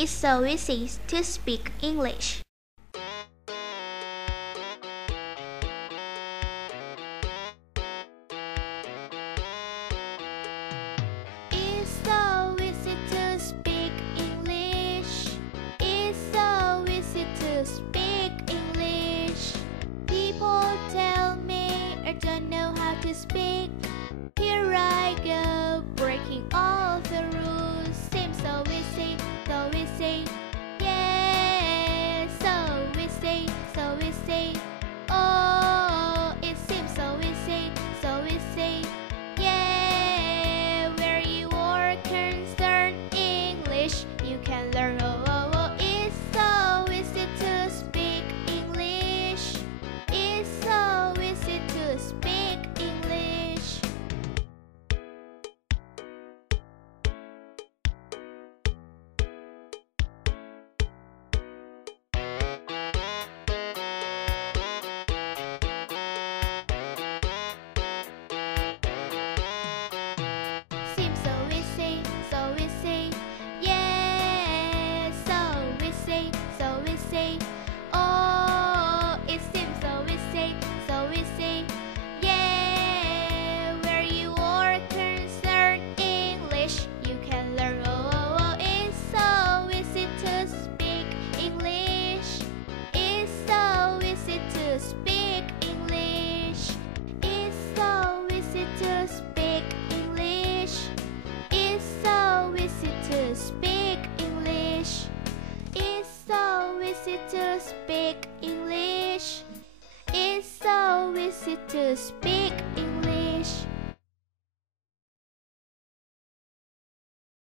It's so easy to speak English. It's so easy to speak English. It's so easy to speak English. People tell me I don't know how to speak. Here I go, breaking all the rules. Seems so easy, so easy. Yeah, so easy, so easy. Oh, it seems so easy, so easy. Yeah, where you are concerned English, you can learn. Oh, oh, oh. It's so easy to speak English. It's so easy to speak English. Seems so easy, so easy. Yeah, so easy, so easy. Oh, it seems so easy, so easy. Yeah, where you are concerned English, you can learn. Oh, oh, oh. It's so easy to speak English. It's so easy to speak English. It's so easy to speak English. It's so easy to speak English. It's so easy to speak English. It's so easy to speak English.